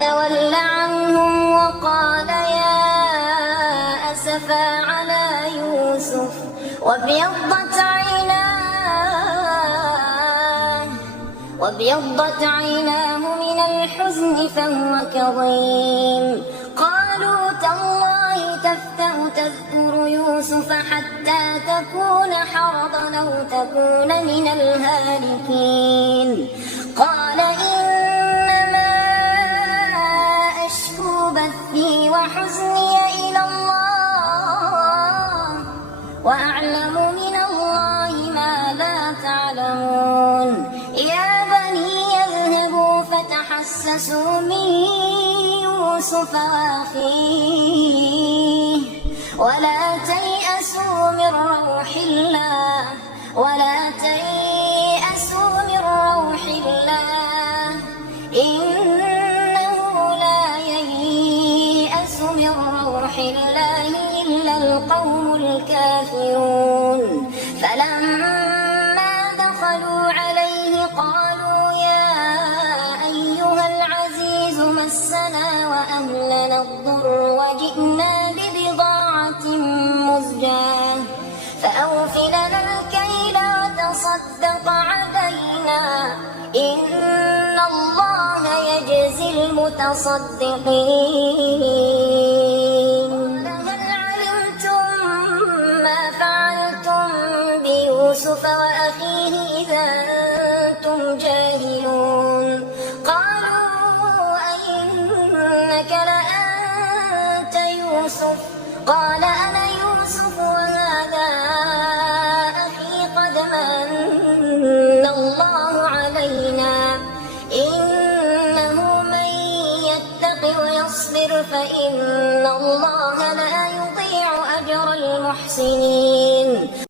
تولى عنهم وقال يا أسفا على يوسف وابيضت عيناه من الحزن فهو كظيم. قالوا تالله تفتأ تذكر يوسف حتى تكون حرضا أو تكون من الهالكين. قال إنما أشكو بثي وحزني إلى الله وأعلم من الله ما لا تعلمون. يا بني اذهبوا فتحسسوا من يوسف وأخيه ولا تيأسوا من روح الله إنه لا ييأس من روح الله إلا القوم الكافرون. فلما دخلوا عليه قالوا يا أيها العزيز مسنا وأهلنا الضر وجئنا ببضاعة مزجاة فأوف لنا الكيل وتصدق علينا إن الله يجزي المتصدقين. هل علمتم ما فعلتم بيوسف وأخيه إذا أنتم جاهلون؟ قالوا أئنك لأنت يوسف؟ قال أنا يوسف وهذا أخي قد من الله علينا إنه من يتق ويصبر فإن الله لا يضيع أجر المحسنين.